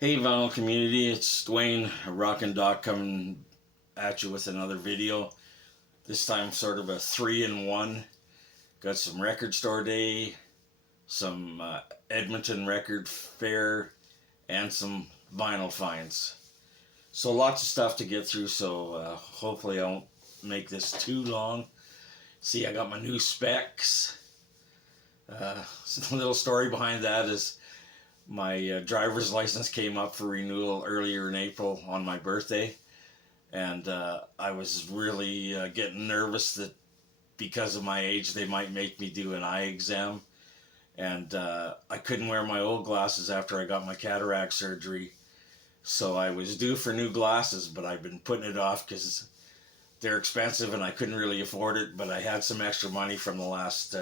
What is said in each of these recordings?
Hey vinyl community, it's Dwayne Rockin' Doc coming at you with another video. This time sort of a 3-in-1. Got some record store day, some Edmonton Record Fair, and some vinyl finds. So lots of stuff to get through, so hopefully I won't make this too long. See, I got my new specs. A little story behind that is my driver's license came up for renewal earlier in April on my birthday, and I was really getting nervous that because of my age they might make me do an eye exam, and I couldn't wear my old glasses after I got my cataract surgery, so I was due for new glasses, but I've been putting it off because they're expensive and I couldn't really afford it, but I had some extra money from the last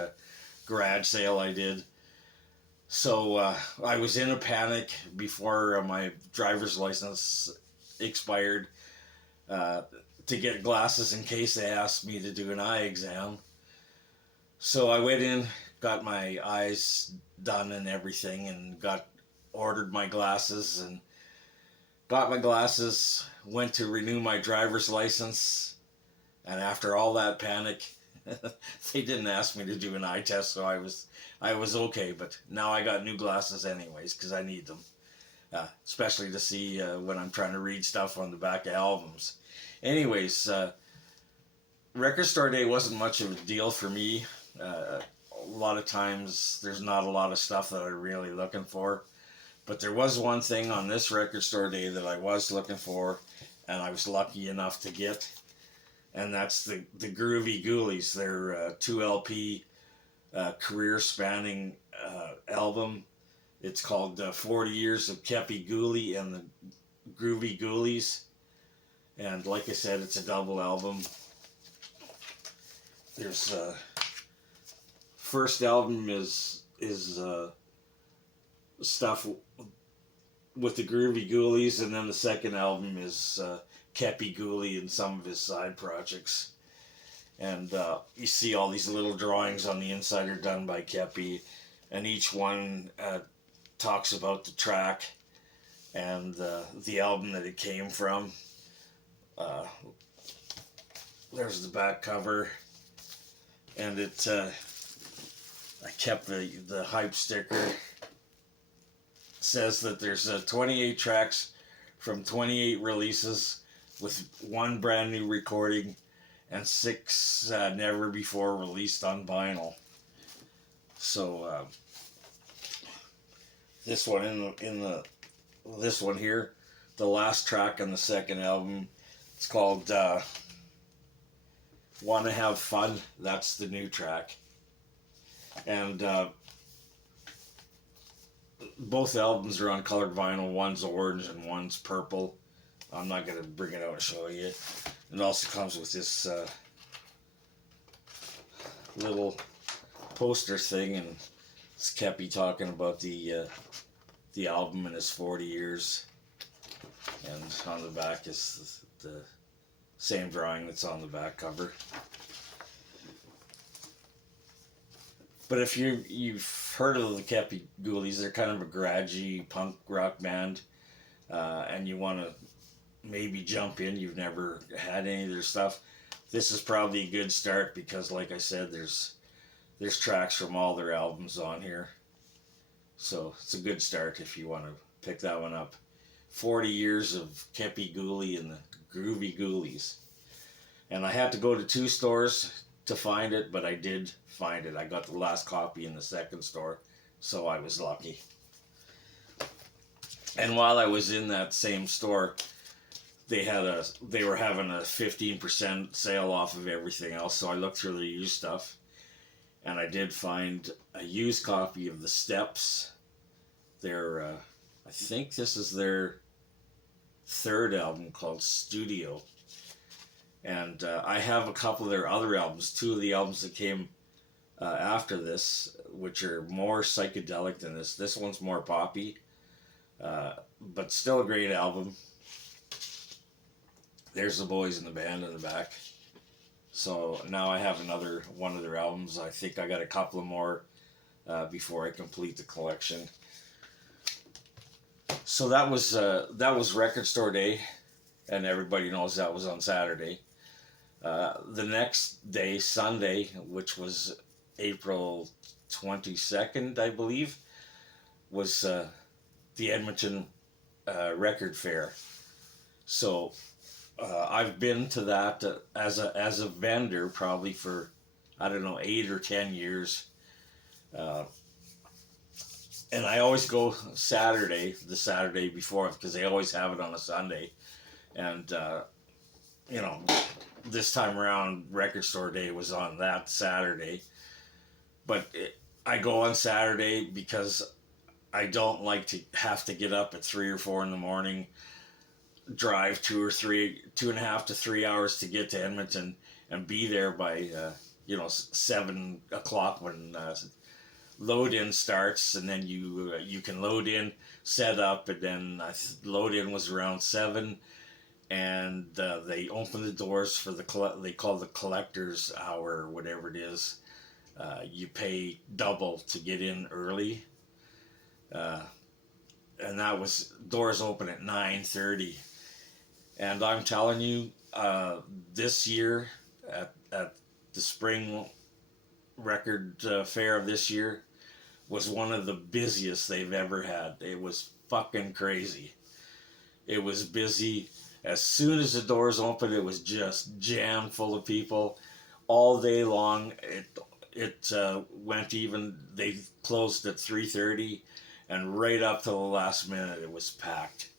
garage sale I did. So I was in a panic before my driver's license expired to get glasses in case they asked me to do an eye exam. So I went in, got my eyes done and everything, and ordered my glasses and got my glasses, went to renew my driver's license, and after all that panic, they didn't ask me to do an eye test, so I was okay. But now I got new glasses anyways because I need them, especially to see when I'm trying to read stuff on the back of albums. Anyways, record store day wasn't much of a deal for me. A lot of times there's not a lot of stuff that I'm really looking for, but there was one thing on this record store day that I was looking for, and I was lucky enough to get. And that's the Groovy Ghoulies, their 2 LP career spanning album. It's called 40 Years of Kepi Ghoulie and the Groovy Ghoulies. And like I said, it's a double album. There's first album is stuff with the Groovy Ghoulies, and then the second album is Kepi Ghoulie and some of his side projects. And you see all these little drawings on the inside are done by Kepi, and each one talks about the track and the album that it came from. There's the back cover, and it I kept the hype sticker. It says that there's 28 tracks from 28 releases, with one brand new recording and 6 never before released on vinyl. So this one this one here, the last track on the second album, it's called "Wanna Have Fun." That's the new track, and both albums are on colored vinyl. One's orange and one's purple. I'm not going to bring it out and show you. It also comes with this little poster thing, and it's Kepi talking about the album and his 40 years. And on the back is the same drawing that's on the back cover. But if you've heard of the Kepi Ghoulies, they're kind of a garagey punk rock band, and you want to maybe jump in, you've never had any of their stuff, this is probably a good start because, like I said, there's tracks from all their albums on here. So it's a good start if you want to pick that one up. 40 Years of Kepi Ghoulie and the Groovy Ghoulies. And I had to go to 2 stores to find it, but I did find it. I got the last copy in the second store, so I was lucky. And while I was in that same store, they were having a 15% sale off of everything else, so I looked through the used stuff, and I did find a used copy of the Steps. I think this is their 3rd album called Studio, and I have a couple of their other albums, 2 of the albums that came after this, which are more psychedelic than this. This one's more poppy, but still a great album. There's the boys in the band in the back. So now I have another one of their albums. I think I got a couple of more before I complete the collection. So that was Record Store Day, and everybody knows that was on Saturday. The next day, Sunday, which was April 22nd, I believe, was the Edmonton Record Fair. So I've been to that as a vendor probably for, I don't know, 8 or 10 years. Uh, and I always go the Saturday before, because they always have it on a Sunday. And, you know, this time around, Record Store Day was on that Saturday. But I go on Saturday because I don't like to have to get up at 3 or 4 in the morning, drive 2.5 to 3 hours to get to Edmonton, and be there by 7 o'clock when load in starts, and then you can load in, set up, and then load in was around 7, and they open the doors for they call the collector's hour or whatever it is. You pay double to get in early. And that was doors open at 9:30, and I'm telling you, this year at the spring record fair of this year was one of the busiest they've ever had. It was fucking crazy. It was busy. As soon as the doors opened, it was just jammed full of people all day long. It went even. They closed at 3:30. And right up to the last minute, it was packed.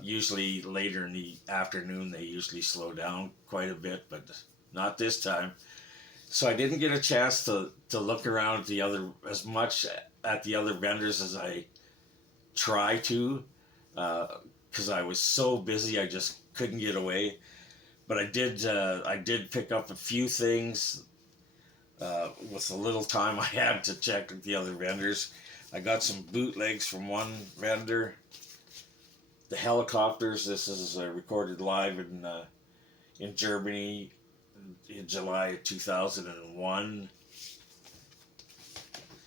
Usually later in the afternoon, they usually slow down quite a bit, but not this time. So I didn't get a chance to look around as much at the other vendors as I try to, because I was so busy, I just couldn't get away. But I did pick up a few things with the little time I had to check with the other vendors. I got some bootlegs from one vendor. The Helicopters. This is recorded live in Germany in July of 2001.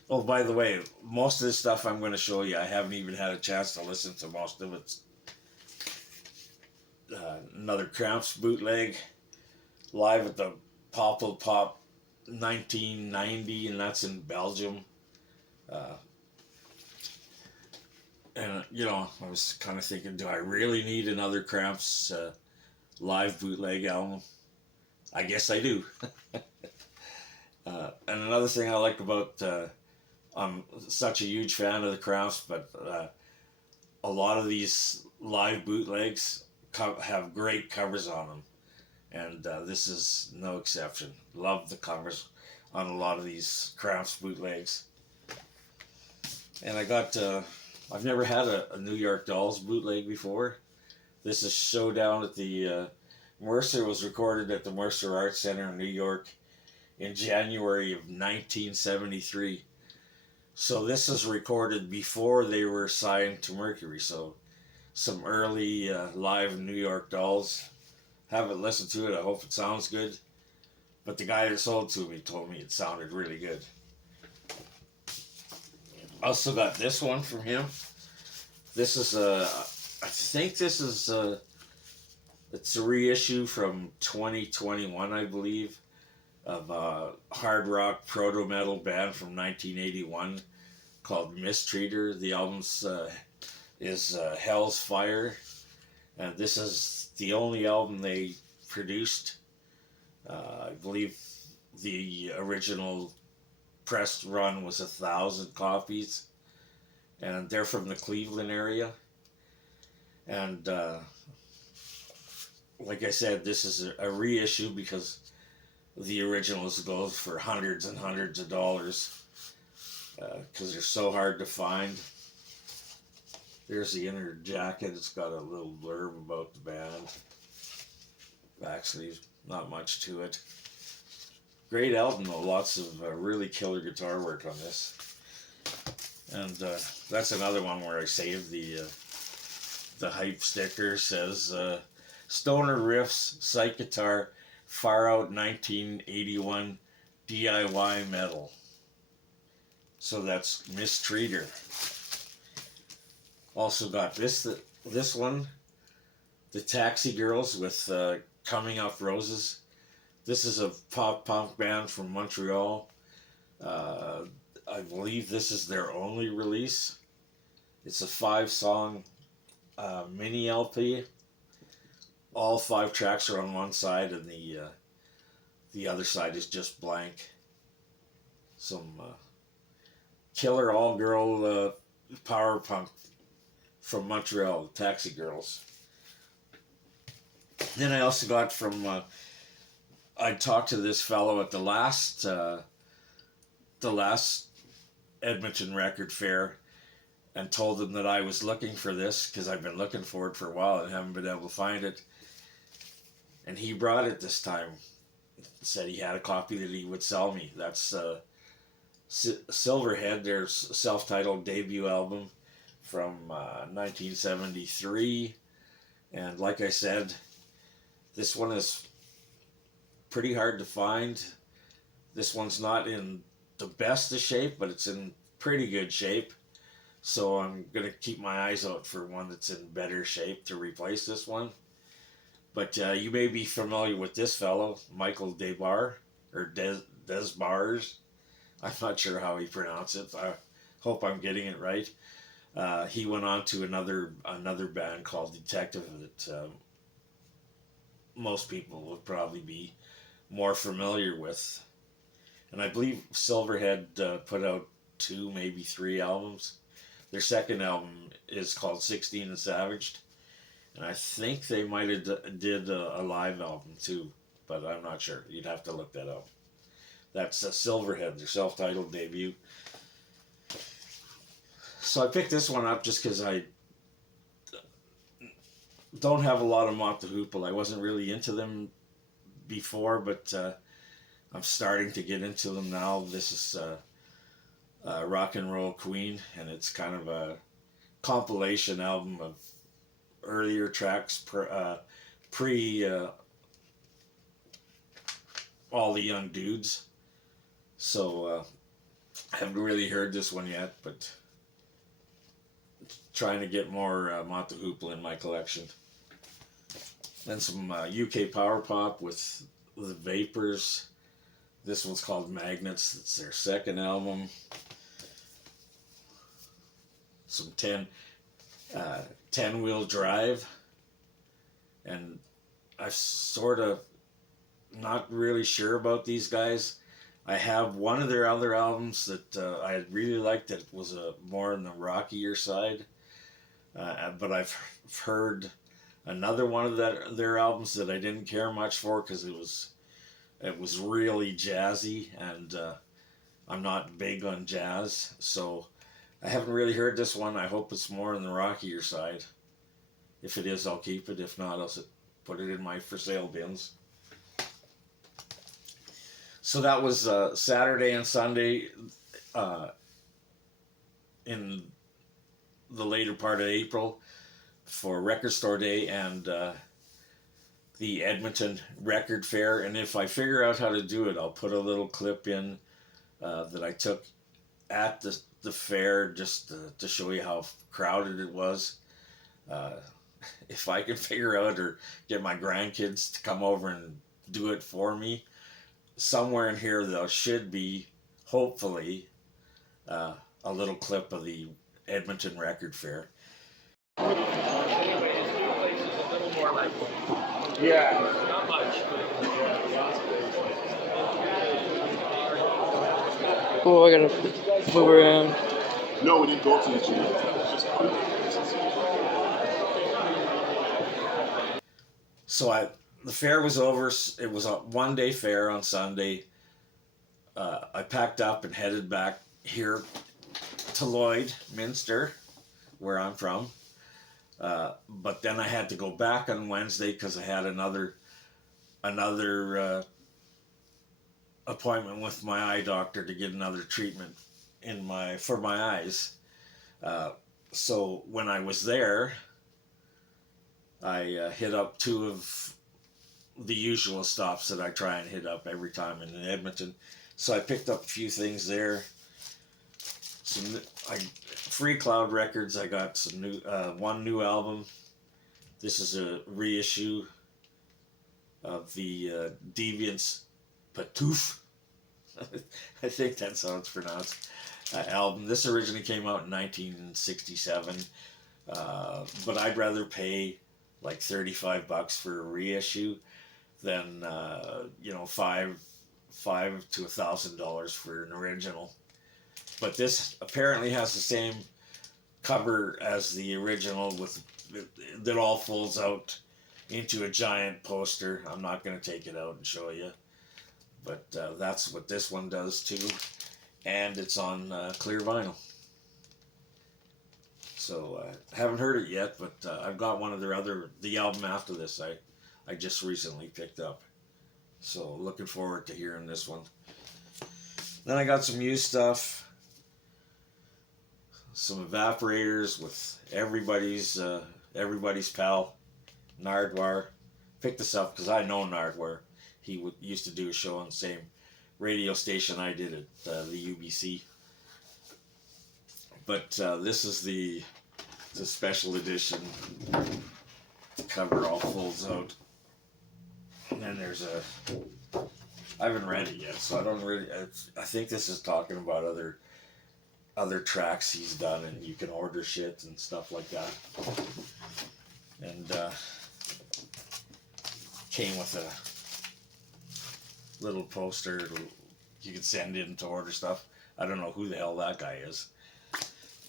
Oh, by the way, most of this stuff I'm going to show you, I haven't even had a chance to listen to most of it. Another Cramps bootleg, live at the Popple Pop 1990, and that's in Belgium. And, I was kind of thinking, do I really need another Cramps live bootleg album? I guess I do. And another thing I like about, I'm such a huge fan of the Cramps, but a lot of these live bootlegs have great covers on them. And this is no exception. Love the covers on a lot of these Cramps bootlegs. And I got... I've never had a New York Dolls bootleg before. This is Showdown at the Mercer. Was recorded at the Mercer Arts Center in New York in January of 1973. So this is recorded before they were signed to Mercury. So some early live New York Dolls. Haven't listened to it. I hope it sounds good. But the guy that sold it to me told me it sounded really good. Also got this one from him. This is I think this is it's a reissue from 2021, I believe, of a hard rock proto metal band from 1981 called Mistreater. The album's is Hell's Fire, and this is the only album they produced. I believe the original pressed run was 1,000 copies, and they're from the Cleveland area. And like I said, this is a reissue because the originals go for hundreds and hundreds of dollars because they're so hard to find. There's the inner jacket. It's got a little blurb about the band. Actually, not much to it. Great album though, lots of really killer guitar work on this. And that's another one where I saved the hype sticker. Says Stoner Riffs, Psych Guitar, Far Out 1981 DIY Metal. So that's Mistreater. Also got this one, the Taxi Girls with Coming Up Roses. This is a pop punk band from Montreal. I believe this is their only release. It's a 5-song mini LP. All 5 tracks are on one side, and the other side is just blank. Some killer all-girl power punk from Montreal, the Taxi Girls. Then I also got from I talked to this fellow at the last Edmonton Record Fair, and told him that I was looking for this because I've been looking for it for a while and haven't been able to find it. And he brought it this time. Said he had a copy that he would sell me. That's Silverhead, their self-titled debut album from 1973. And like I said, this one is pretty hard to find. This one's not in the best of shape, but it's in pretty good shape. So I'm going to keep my eyes out for one that's in better shape to replace this one. But you may be familiar with this fellow, Michael Desbar, or Desbars. I'm not sure how he pronounced it. I hope I'm getting it right. He went on to another band called Detective that most people would probably be more familiar with. And I believe Silverhead put out 2, maybe 3 albums. Their second album is called 16 and Savaged. And I think they might have did a live album too, but I'm not sure. You'd have to look that up. That's Silverhead, their self-titled debut. So I picked this one up just because I don't have a lot of Mott the Hoople. I wasn't really into them before, but I'm starting to get into them now. This is Rock and Roll Queen, and it's kind of a compilation album of earlier tracks pre All the Young Dudes. So I haven't really heard this one yet, but trying to get more Mott the Hoople in my collection. Then some UK power pop with the Vapors. This one's called Magnets. It's their second album. Some 10-wheel drive. And I'm sort of not really sure about these guys. I have one of their other albums that I really liked that was more on the rockier side. But I've heard another one of their albums that I didn't care much for because it was really jazzy, and I'm not big on jazz, so I haven't really heard this one. I hope it's more on the rockier side. If it is, I'll keep it. If not, I'll put it in my for sale bins. So that was Saturday and Sunday in the later part of April for Record Store Day and the Edmonton Record Fair. And if I figure out how to do it, I'll put a little clip in that I took at the fair just to show you how crowded it was. If I can figure out or get my grandkids to come over and do it for me, somewhere in here there should be, hopefully, a little clip of the Edmonton Record Fair. Yeah. Not much. Oh, I gotta move around. No, we didn't go to the gym. Just So the fair was over. It was a one-day fair on Sunday. I packed up and headed back here to Lloydminster, where I'm from. But then I had to go back on Wednesday because I had another appointment with my eye doctor to get another treatment for my eyes. So when I was there, I hit up 2 of the usual stops that I try and hit up every time in Edmonton. So I picked up a few things there. Free Cloud Records, I got some new one new album. This is a reissue of the Deviants Patouf. I think that's how it's pronounced. Album. This originally came out in 1967, but I'd rather pay like $35 for a reissue than $500 to $1,000 for an original. But this apparently has the same cover as the original with that all folds out into a giant poster. I'm not going to take it out and show you, but that's what this one does too, and it's on clear vinyl. So I haven't heard it yet, but I've got one of the album after this I just recently picked up. So looking forward to hearing this one. Then I got some used stuff. Some evaporators with everybody's pal, Nardwar. Picked this up because I know Nardwar. He used to do a show on the same radio station I did at the UBC. But this is the special edition. The cover all folds out. And then there's I haven't read it yet, so I don't really. I think this is talking about other tracks he's done, and you can order shit and stuff like that. And came with a little poster you could send in to order stuff. I don't know who the hell that guy is.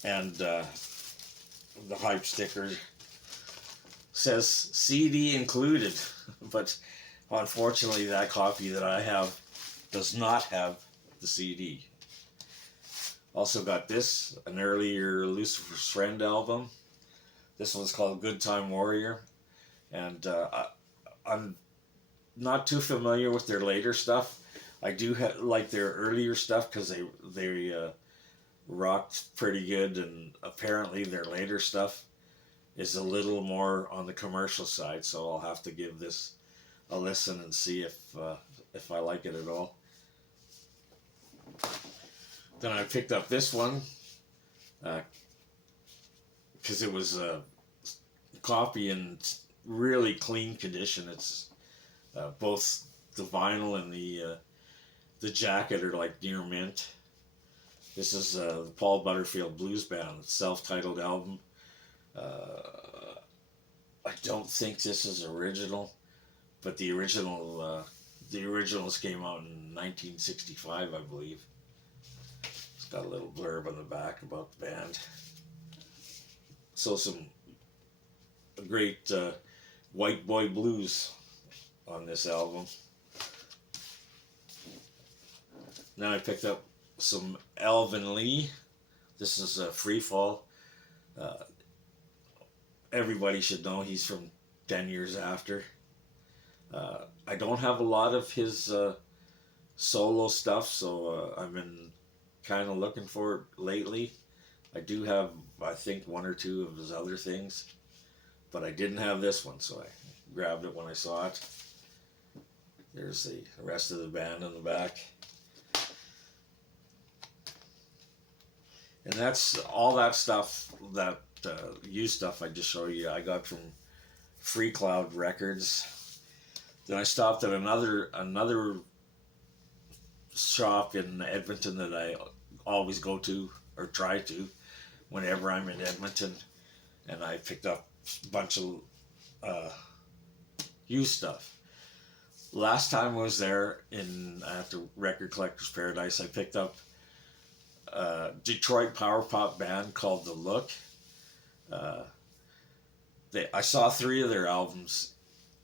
And the hype sticker says CD included, but unfortunately that copy that I have does not have the CD. Also got this, an earlier Lucifer's Friend album. This one's called Good Time Warrior. And I'm not too familiar with their later stuff. I do like their earlier stuff because they rocked pretty good, and apparently their later stuff is a little more on the commercial side, so I'll have to give this a listen and see if I like it at all. Then I picked up this one because it was a copy in really clean condition. It's both the vinyl and the jacket are like near mint. This is the Paul Butterfield Blues Band self-titled album. I don't think this is original, but the originals came out in 1965, I believe. It's got a little blurb on the back about the band. So some great white boy blues on this album. Then I picked up some Alvin Lee. This is a Free Fall. Everybody should know he's from 10 Years After. I don't have a lot of his solo stuff, so I've been kind of looking for it lately. I do have, I think, one or two of his other things, but I didn't have this one, so I grabbed it when I saw it. There's the rest of the band in the back. And that's all that stuff, that used stuff I just showed you, I got from Free Cloud Records. Then I stopped at another shop in Edmonton that I always go to, or try to, whenever I'm in Edmonton. And I picked up a bunch of used stuff. Last time I was there at the Record Collector's Paradise, I picked up a Detroit power pop band called The Look. I saw 3 of their albums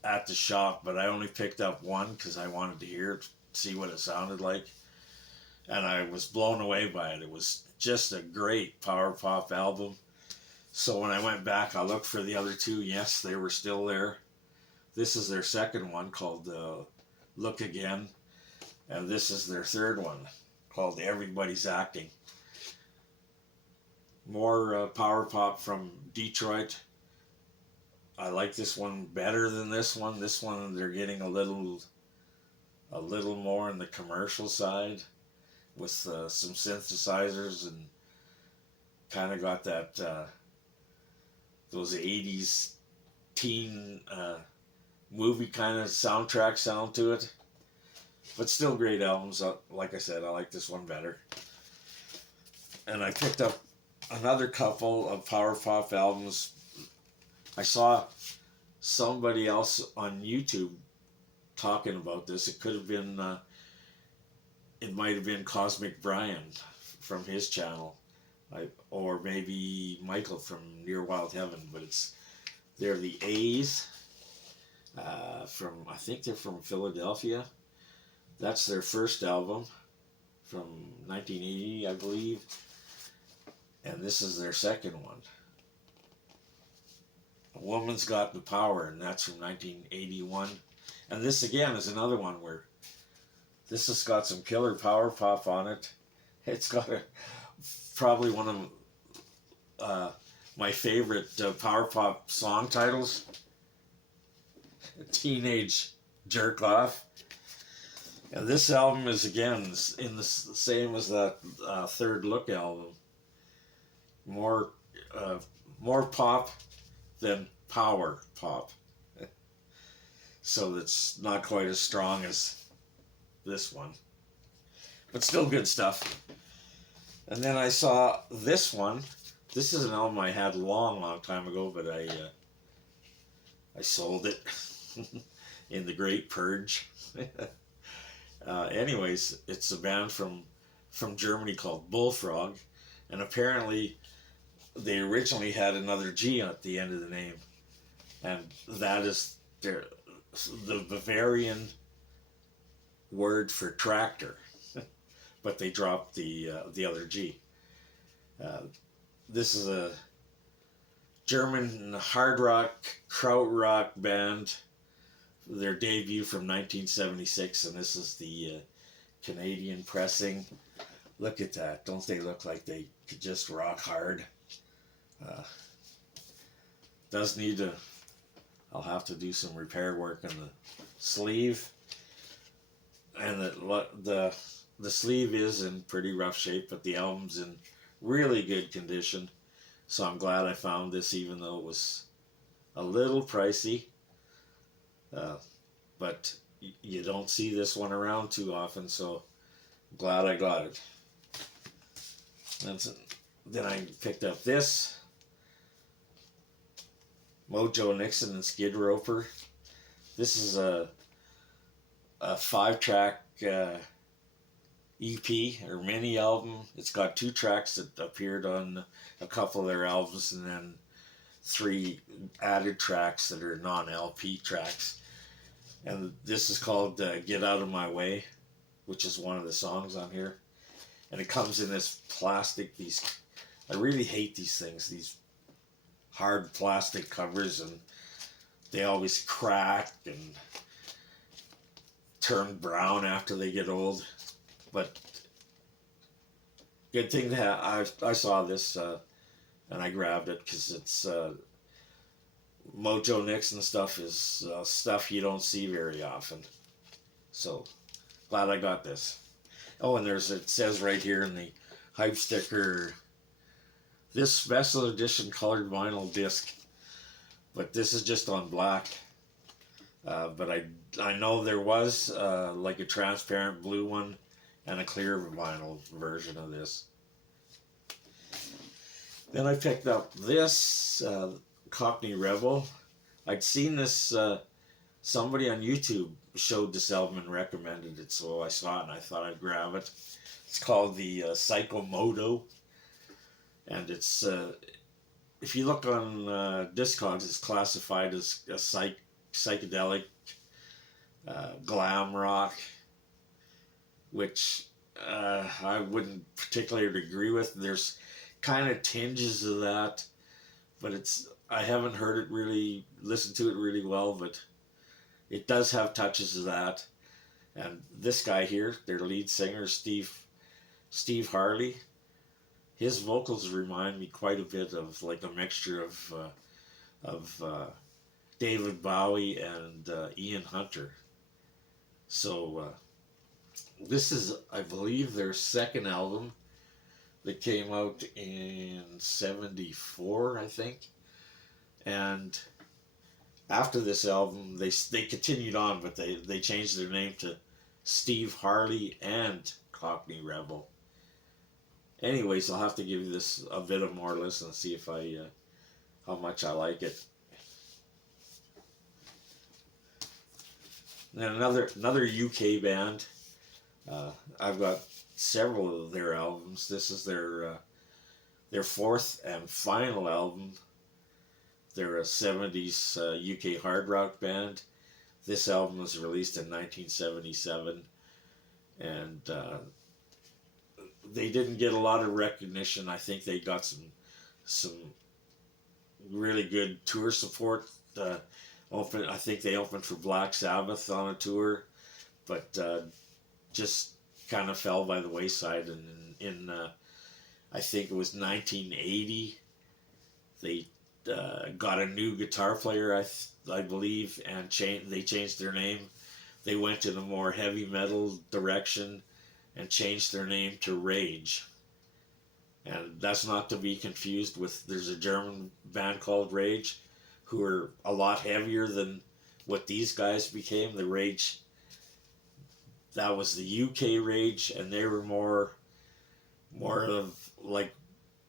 at the shop, but I only picked up one because I wanted to hear it, see what it sounded like. And I was blown away by it. It was just a great power pop album. So when I went back, I looked for the other 2. Yes, they were still there. This is their second one called Look Again. And this is their third one called Everybody's Acting. More power pop from Detroit. I like this one better than this one. This one, they're getting a little more on the commercial side with some synthesizers kind of got that those 80s teen movie kind of soundtrack sound to it. But still great albums. Like I said, I like this one better. And I picked up another couple of power pop albums. I saw somebody else on YouTube talking about this. It could have been, it might have been Cosmic Brian from his channel, or maybe Michael from Near Wild Heaven. But they're the A's from, I think they're from Philadelphia. That's their first album from 1980, I believe. And this is their second one. A Woman's Got the Power, and that's from 1981. And this again is another one where this has got some killer power pop on it. It's got probably one of my favorite power pop song titles. Teenage Jerk Off. And this album is again in the same as that Third Look album. More pop than power pop. So that's not quite as strong as this one. But still good stuff. And then I saw this one. This is an album I had a long time ago, but I sold it in the Great Purge. Anyways, it's a band from Germany called Bullfrog, and apparently they originally had another G at the end of the name, and that is the Bavarian word for tractor, but they dropped the other G. This is a German hard rock, krautrock band. Their debut from 1976, and this is the Canadian pressing. Look at that. Don't they look like they could just rock hard? Does need to, I'll have to do some repair work on the sleeve. And the sleeve is in pretty rough shape, but the album's in really good condition. So I'm glad I found this, even though it was a little pricey. But you don't see this one around too often, so I'm glad I got it. Then I picked up this Mojo Nixon and Skid Roper. This is a 5-track EP or mini album. It's got 2 tracks that appeared on a couple of their albums, and then 3 added tracks that are non-LP tracks. And this is called Get Out of My Way, which is one of the songs on here. And it comes in this plastic, I really hate these things, these hard plastic covers, and they always crack and turn brown after they get old. But good thing that I saw this and I grabbed it, because it's Mojo Nixon stuff is stuff you don't see very often. So glad I got this. Oh, and it says right here in the hype sticker, this special edition colored vinyl disc, but this is just on black. But I know there was like a transparent blue one and a clear vinyl version of this. Then I picked up this Cockney Rebel. I'd seen this, somebody on YouTube showed this album and recommended it, so I saw it and I thought I'd grab it. It's called the Psychomoto, and it's, if you look on Discogs, it's classified as a psychedelic glam rock, which I wouldn't particularly agree with. There's kind of tinges of that, but I haven't heard it really, listened to it really well, but it does have touches of that. And this guy here, their lead singer, Steve Harley, his vocals remind me quite a bit of like a mixture of David Bowie and Ian Hunter. So this is, I believe, their second album, that came out in 74, I think. And after this album, they continued on, but they changed their name to Steve Harley and Cockney Rebel. Anyways, I'll have to give you this a bit of more listen and see if how much I like it. Then another UK band. I've got several of their albums. This is their fourth and final album. They're a 70s UK hard rock band. This album was released in 1977, and they didn't get a lot of recognition. I think they got some really good tour support. I think they opened for Black Sabbath on a tour, but just kind of fell by the wayside. And in I think it was 1980, they got a new guitar player, I believe, and they changed their name. They went in a more heavy metal direction and changed their name to Rage. And that's not to be confused with, there's a German band called Rage, who are a lot heavier than what these guys became. The Rage, that was the UK Rage, and they were more of like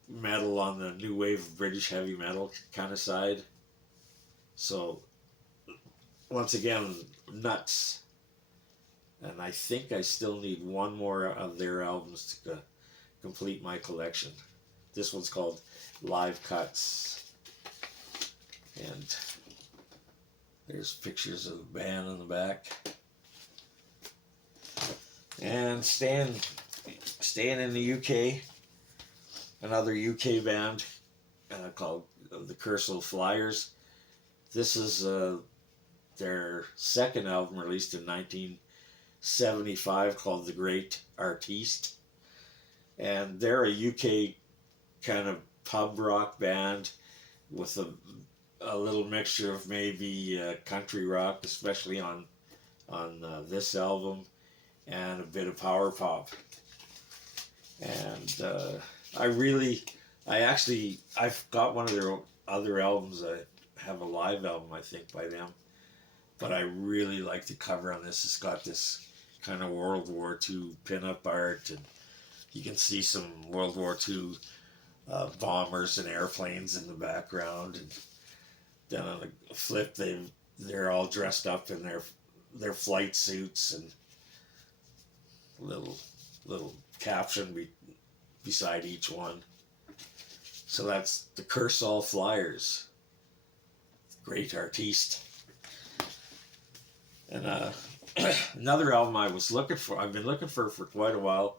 metal on the new wave of British heavy metal kind of side. So once again, nuts. And I think I still need one more of their albums to complete my collection. This one's called Live Cuts. And there's pictures of the band on the back. And staying in the UK, another UK band called the Cursal Flyers. This is their second album, released in 1975, called The Great Artiste. And they're a UK kind of pub rock band with a little mixture of maybe country rock, especially on this album, and a bit of power pop. And I've got one of their other albums. I have a live album, I think, by them, but I really like the cover on this. It's got this kind of World War II pinup art, and you can see some World War II bombers and airplanes in the background. And then on the flip, they're all dressed up in their flight suits, and little caption beside each one. So that's the Cursal Flyers, Great Artiste. And another album I've been looking for quite a while,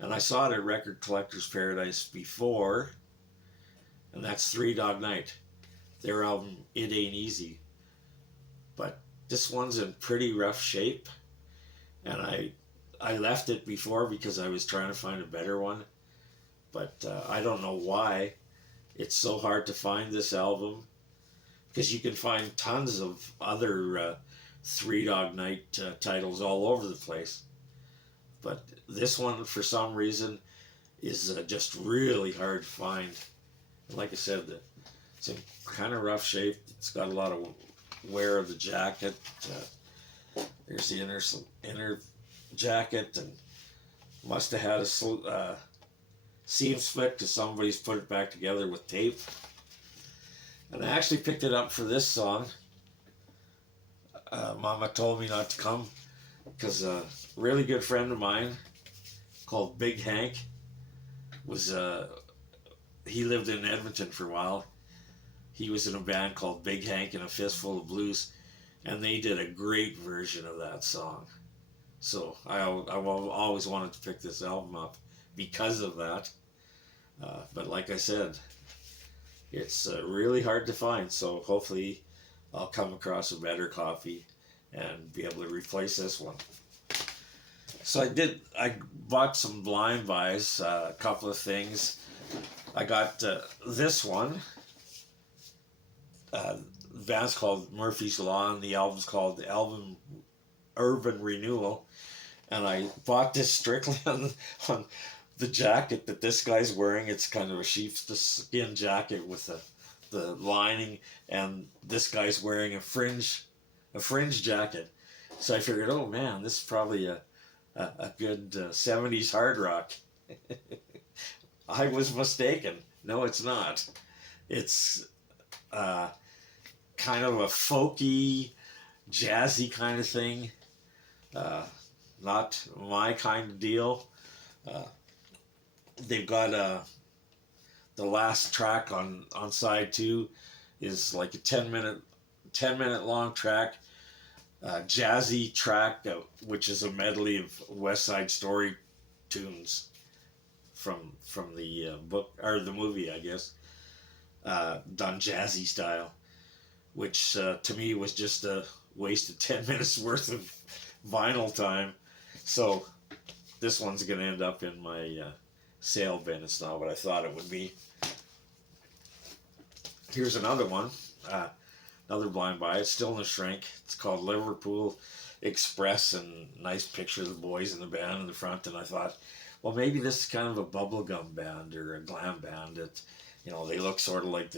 and I saw it at Record Collector's Paradise before, and that's Three Dog Night. Their album, It Ain't Easy. But this one's in pretty rough shape, and I left it before because I was trying to find a better one, but I don't know why it's so hard to find this album, because you can find tons of other Three Dog Night titles all over the place, but this one, for some reason, is just really hard to find. And like I said, it's in kind of rough shape. It's got a lot of wear of the jacket. There's the inner jacket, and must have had a seam split because somebody's put it back together with tape. And I actually picked it up for this song. Mama Told Me Not to Come, because a really good friend of mine called Big Hank he lived in Edmonton for a while. He was in a band called Big Hank and a Fistful of Blues, and they did a great version of that song. So I always wanted to pick this album up because of that. But like I said, it's really hard to find. So hopefully I'll come across a better copy and be able to replace this one. So I bought some blind buys, a couple of things. I got this one. The band's called Murphy's Law, and the album's called Urban Renewal. And I bought this strictly on the jacket that this guy's wearing, it's kind of a sheepskin jacket with the lining, and this guy's wearing a fringe jacket. So I figured, oh man, this is probably a good 70s hard rock. I was mistaken. No, it's not. It's kind of a folky, jazzy kind of thing. Not my kind of deal. They've got the last track on side 2 is like a 10-minute long track, jazzy track, which is a medley of West Side Story tunes from the book or the movie, I guess, done jazzy style, which to me was just a waste of 10 minutes worth of vinyl time. So this one's gonna end up in my sale bin. It's not what I thought it would be. Here's another one, another blind buy. It's still in the shrink. It's called Liverpool Express, and nice picture of the boys in the band in the front. And I thought, well, maybe this is kind of a bubblegum band or a glam band. That, you know, they look sort of like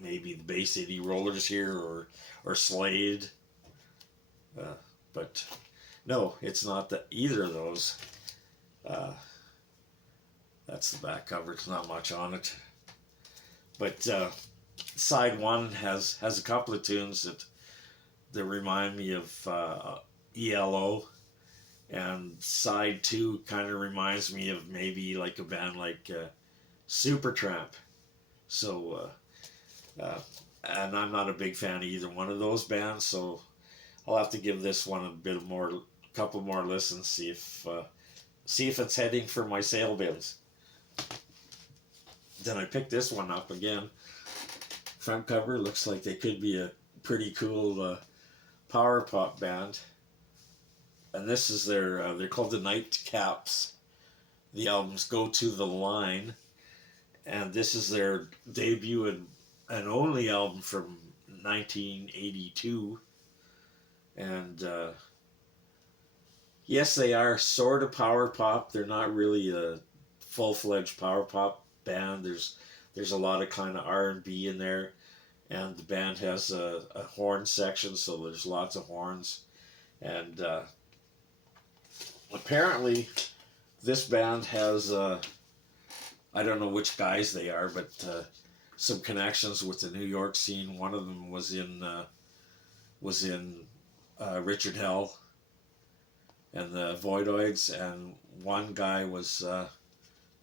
maybe the Bay City Rollers here or Slade. But no, it's not either of those. That's the back cover. It's not much on it. But side 1 has a couple of tunes that remind me of ELO, and side 2 kind of reminds me of maybe like a band like Supertramp. So, and I'm not a big fan of either one of those bands, so I'll have to give this one a couple more listens, see if it's heading for my sale bins. Then I picked this one up again. Front cover looks like they could be a pretty cool power pop band. And this is they're called the Nightcaps. The albums Go to the Line. And this is their debut and only album from 1982. And yes, they are sort of power pop. They're not really a full-fledged power pop band. There's a lot of kind of R&B in there, and the band has a horn section, so there's lots of horns. And apparently this band has I don't know which guys they are, but some connections with the New York scene. One of them was in Richard Hell and the Voidoids, and one guy was a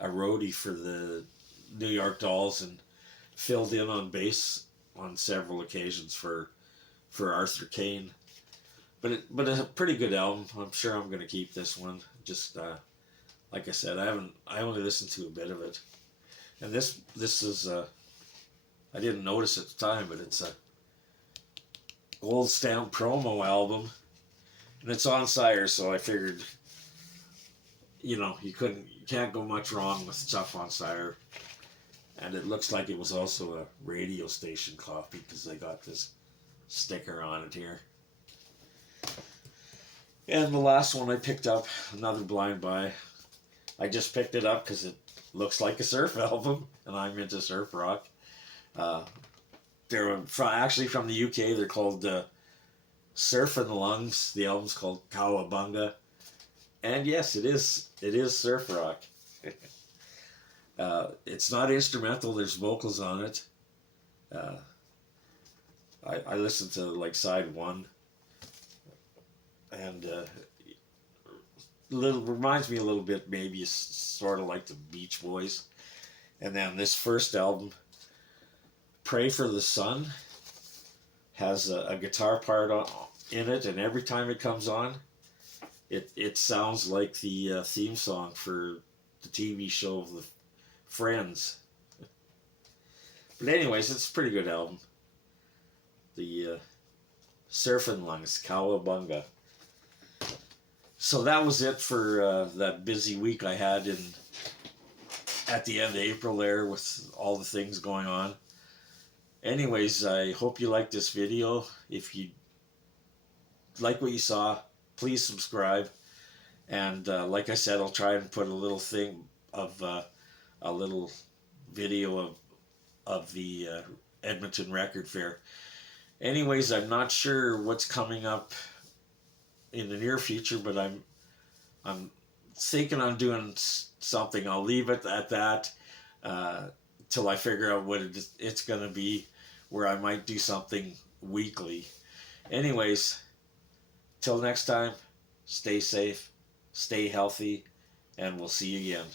roadie for the New York Dolls and filled in on bass on several occasions for Arthur Kane. But it's a pretty good album. I'm sure I'm going to keep this one. Just like I said, I only listened to a bit of it. And this is I didn't notice at the time, but it's a gold stamp promo album, and it's on Sire, so I figured, you know, you can't go much wrong with stuff on Sire. And it looks like it was also a radio station copy, because they got this sticker on it here. And the last one I picked up, another blind buy. I just picked it up because it looks like a surf album, and I'm into surf rock. They're actually from the UK. They're called Surf and Lungs. The album's called Cowabunga. And yes, it is surf rock. It's not instrumental. There's vocals on it. I listened to like side 1, and reminds me a little bit, maybe sort of like the Beach Boys. And then this first album, Pray for the Sun, has a guitar part in it, and every time it comes on, it sounds like the theme song for the TV show of the Friends. But anyways, it's a pretty good album. The Surfing Lungs, Cowabunga. So that was it for that busy week I had at the end of April there, with all the things going on. Anyways, I hope you liked this video. If you like what you saw, please subscribe. And like I said, I'll try and put a little thing of a little video of the Edmonton Record Fair. Anyways, I'm not sure what's coming up in the near future, but I'm thinking on doing something. I'll leave it at that till I figure out what it's going to be, where I might do something weekly. Anyways, till next time, stay safe, stay healthy, and we'll see you again.